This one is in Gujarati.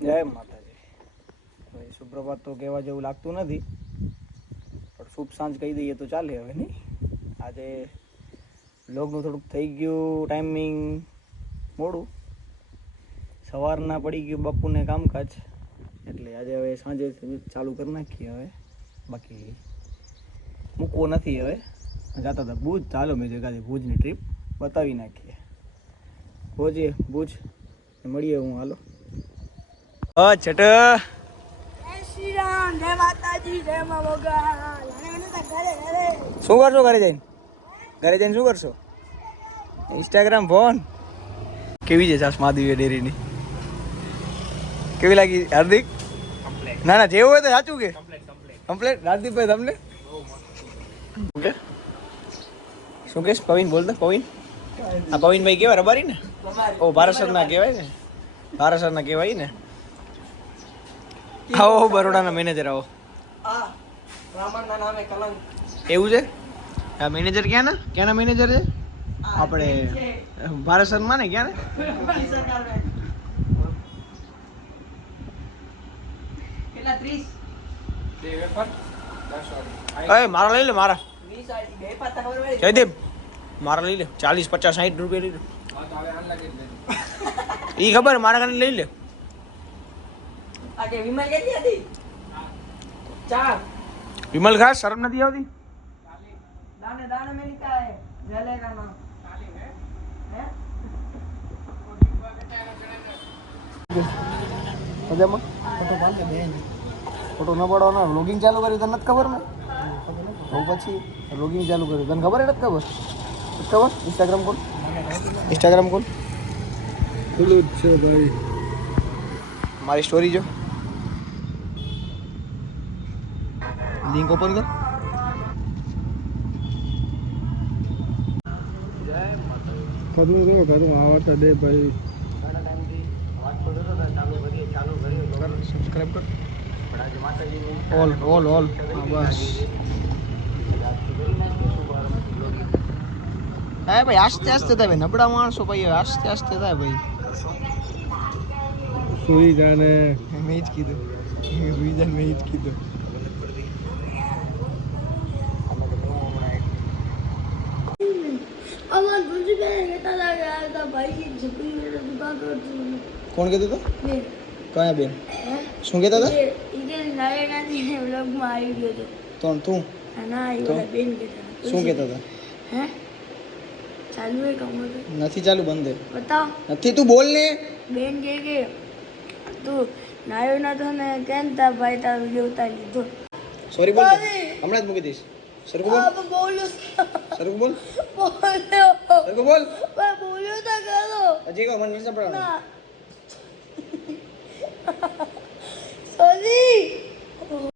જય માતાજી. ભાઈ સુપ્રભાત તો કહેવા જેવું લાગતું નથી, પણ શુભ સાંજ કહી દઈએ તો ચાલે હવે નહીં. આજે વ્લોગનું થોડુંક થઈ ગયું ટાઈમિંગ મોડું, સવારના પડી ગયું બાપુને કામકાજ, એટલે આજે હવે સાંજે ચાલુ કરી નાખીએ. હવે બાકી મૂકવો નથી. હવે જતા હતા ભુજ, ચાલો મેં જગાડે ભુજની ટ્રીપ બતાવી નાખીએ. પહોંચીએ ભુજ, મળીએ. હું હાલો છટ. જય શ્રી રામ, જય માતાજી, જય મા મોગલ. શું કરશો ઘરે જઈને? ઘરે જઈને શું કરશો? Instagram phone. કેવી છે સાસ મહાદેવી ડેરીની? કેવી લાગી હાર્દિક? ના ના, જેવું હોય તો સાચું કે કમ્પ્લેટ. હાર્દિકભાઈ તમને શું કહેશ? પવિન બોલતા. પવિન, આ પવિનભાઈ કેવા રબારી ને? ઓ ભારસરના કહેવાય ને, ભારસરના કહેવાય ને. આવો બરોડાના મેનેજર આવો. એવું છે? આ મેનેજર ક્યાંના મેનેજર છે? આપણે ભારત શર્મા ને ક્યાં ને? મારા લઈ લે, મારા જયદેવ મારા લઈ લે. 40, 50, 60 રૂપિયા લઈ લે. ઈ ખબર, મારા કારણે લઈ લે. વિમલ ઘાસ શરમ નથી આવતી? दाने दाने में लिखा है जलेगा ना। મજામાં? ફોટો ન પાડવાનો. વ્લોગિંગ ચાલુ કર્યું તને નથી ખબર? ને તો પછી વ્લોગિંગ ચાલુ કર્યું તને ખબર? નથી ખબર? ખબર? ઇન્સ્ટાગ્રામ ખોલ, ઇન્સ્ટાગ્રામ ખોલ. ખુલ્લું જ છે ભાઈ. મારી સ્ટોરી જો, લિંક ઓપન કર. ખબર કરો ઘરું આવતા દે ભાઈ. ઘણા ટાઈમથી વાત કરતો હતો, ચાલુ કર્યું. સબસ્ક્રાઇબ કર. All all all. બસ હા ભાઈ, આસ્તે આસ્તે થાય ભાઈ. નબળા માણસો ભાઈ, આસ્તે આસ્તે થાય ભાઈ. સુઈ જાને. મેં જ કીધું, સુઈ જાને મેં જ કીધું. अमन मुझे कहता लगा था भाई झुकी मेरे दुकान पर કોણ કહેતું હતું? मैं કયા બેન? શું કહેતા હતા? इधर लाएगा नहीं व्लॉग में आई गयो तो તું ना ये वाला बेन कहता શું કહેતા હતા? हैं चालू है कहूँ तो નથી ચાલુ, બંધ છે. बताओ નથી, તું બોલ ને. બેન કે તું નાયો ના તો ને કેમ તા ભાઈ તારો વિડિયો ઉતારી લીધો. સોરી બોલ. હમણાં જ મૂકી દઈશ. સરખું બોલ. आप बोलो સરખું બોલ. बोलो સરખું બોલ. मैं बोलो तो करो હજી કહો, મને નથી સંભળાવાનું. ना सॉरी